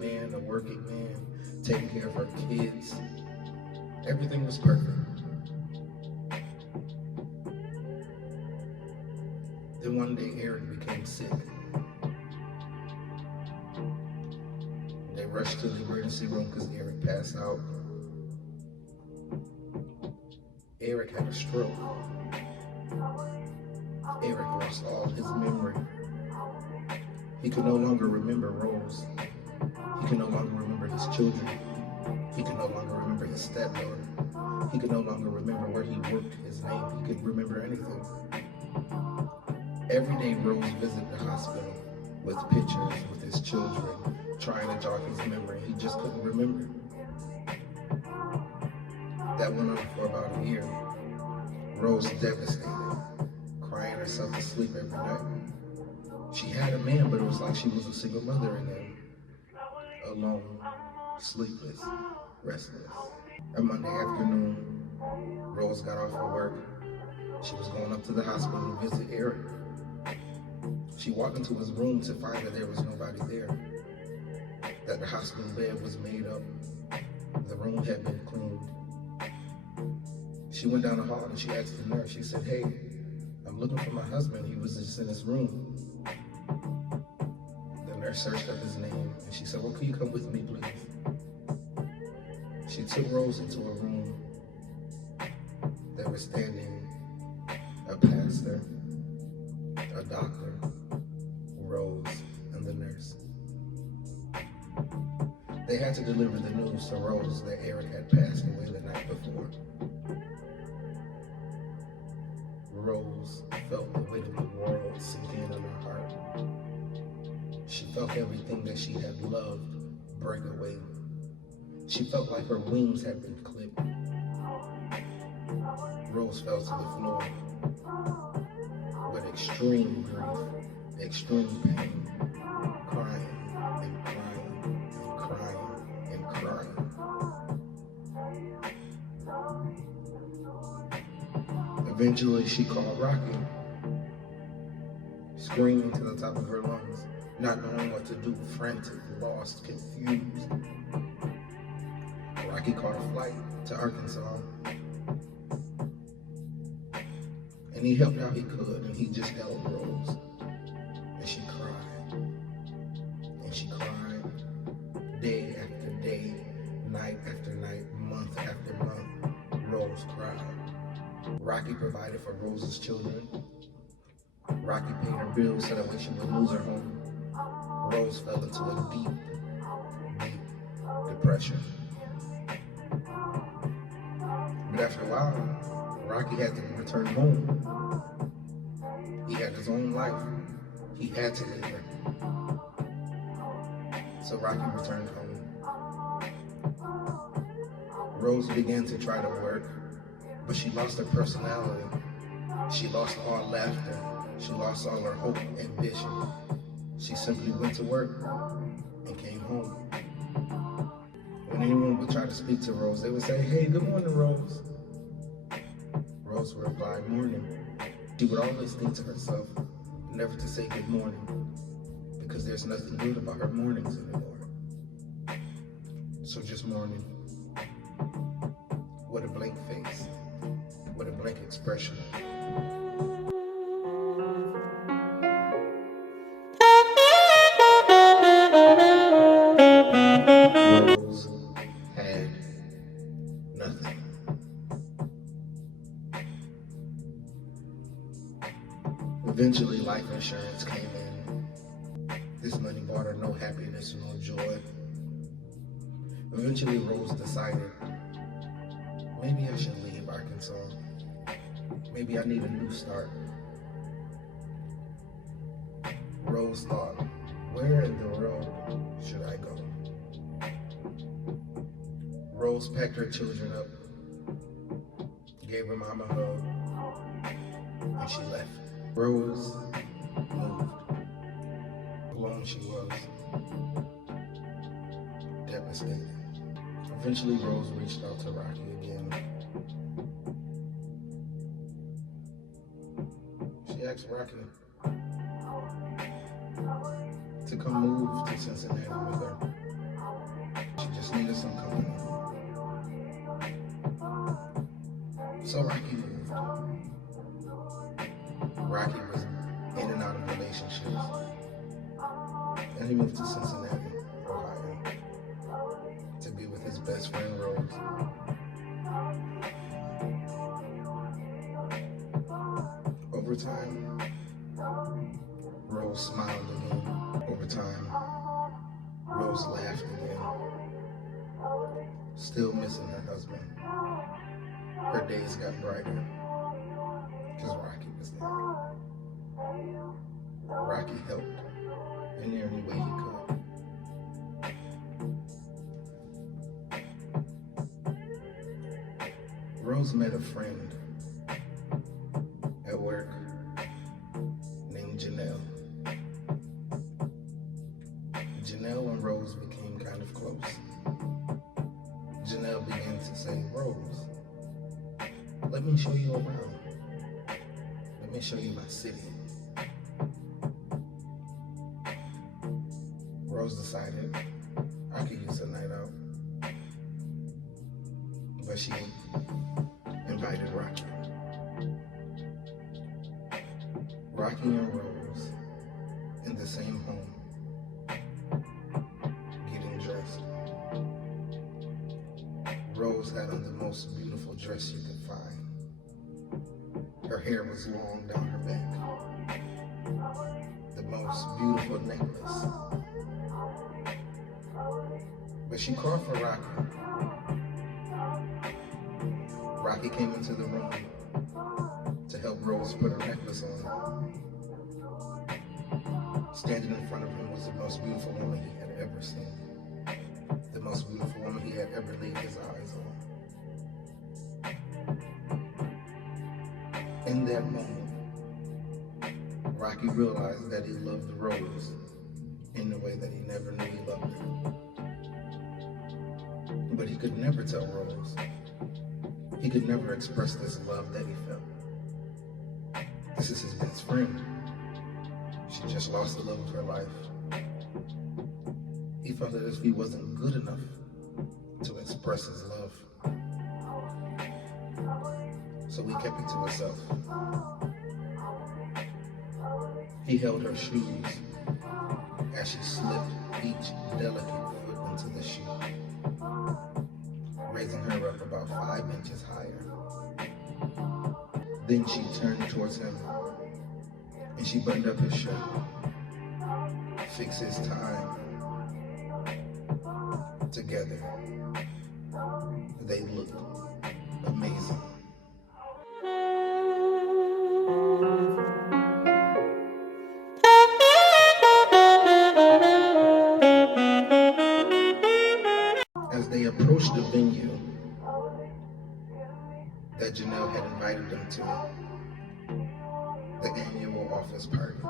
man, a working man, taking care of her kids. Everything was perfect. Then one day, Eric became sick. They rushed to the emergency room because Eric passed out. Eric had a stroke. Eric lost all his memory. He could no longer remember Rose. He could no longer remember his children. He could no longer remember his stepdaughter. He could no longer remember where he worked, his name. He could remember anything. Every day Rose visited the hospital with pictures with his children, trying to jog his memory. He just couldn't remember. That went on for about a year. Rose devastated, crying herself to sleep every night. She had a man, but it was like she was a single mother again. Alone, sleepless, restless. A Monday afternoon, Rose got off of work. She was going up to the hospital to visit Eric. She walked into his room to find that there was nobody there, that the hospital bed was made up, the room had been cleaned. She went down the hall and she asked the nurse, she said, "Hey, I'm looking for my husband. He was just in his room." The nurse searched up his name and she said, "Well, can you come with me, please?" She took Rose into a room. There was standing a pastor, a doctor, Rose, and the nurse. They had to deliver the news to Rose that Eric had passed away the night before. Rose felt the weight of the world sink in on her heart. She felt everything that she had loved break away. She felt like her wings had been clipped. Rose fell to the floor with extreme grief, extreme pain, crying and crying and crying and crying. Eventually, she called Rocky, screaming to the top of her lungs, not knowing what to do, frantic, lost, confused. Rocky caught a flight to Arkansas, and he helped out he could, and he just held Rose, and she cried, and she cried, day after day, night after night, month after month. Rose cried. Rocky provided for Rose's children. Rocky paid her bills so that way she wouldn't lose her home. Rose fell into a deep, deep depression. But after a while, Rocky had to return home. He had his own life. He had to live her. So Rocky returned home. Rose began to try to work, but she lost her personality. She lost all laughter. She lost all her hope and ambition. She simply went to work and came home. When anyone would try to speak to Rose, they would say, "Hey, good morning, Rose." Rose would reply, "Morning." She would always think to herself, never to say good morning, because there's nothing good about her mornings anymore. So just morning. With a blank face, with a blank expression. Rose had nothing. Eventually, life insurance came in. This money brought her no happiness, no joy. Eventually, Rose decided, maybe I should leave Arkansas. Maybe I need a new start. Rose thought, where in the world should I go? Rose packed her children up, gave her mom a hug, and she left. Rose moved. Alone she was, devastated. Eventually, Rose reached out to Rocky again. She asked Rocky to come move to Cincinnati with her. So Rocky moved. Rocky was in and out of relationships. And he moved to Cincinnati, Ohio, to be with his best friend, Rose. Over time, Rose smiled again. Over time, Rose laughed again. Still missing her husband. Her days got brighter because Rocky was there. Rocky helped in any way he could. Rose met a friend at work named Janelle. Janelle and Rose became kind of close. Janelle began to say, "Rose, let me show you around. Let me show you my city." Rose decided I could use a night out, but she invited Rocky. Rocky and Rose in the same home, getting dressed. Rose had on the most beautiful dress you could find. Her hair was long down her back. The most beautiful necklace. But she called for Rocky. Rocky came into the room to help Rose put her necklace on. Standing in front of him was the most beautiful woman he had ever seen. The most beautiful woman he had ever laid his eyes on. In that moment, Rocky realized that he loved Rose in a way that he never knew he loved her. But he could never tell Rose. He could never express this love that he felt. This is his best friend. She just lost the love of her life. He felt that if he wasn't good enough to express his love, so he kept it to himself. He held her shoes as she slipped each delicate foot into the shoe, raising her up about 5 inches higher. Then she turned towards him and she buttoned up his shirt, fixed his tie. Together, they looked amazing. As they approached the venue that Janelle had invited them to, the annual office party,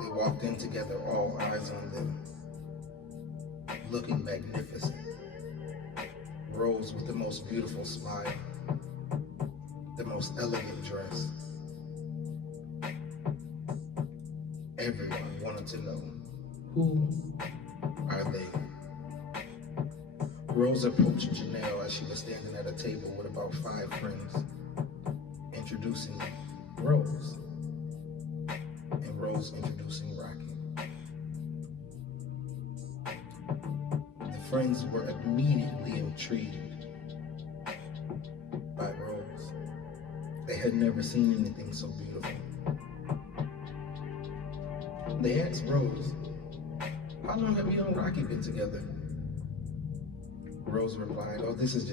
they walked in together, all eyes on them, looking magnificent. Rose with the most beautiful smile, the most elegant dress. Everyone wanted to know, who are they? Rose approached Janelle as she was standing at a table with about 5 friends, introducing Rose, and Rose introducing Rocky. The friends were immediately intrigued by Rose. They had never seen anything so beautiful. They asked Rose, "How long have you and Rocky been together?" Rose replied, "Oh, this is just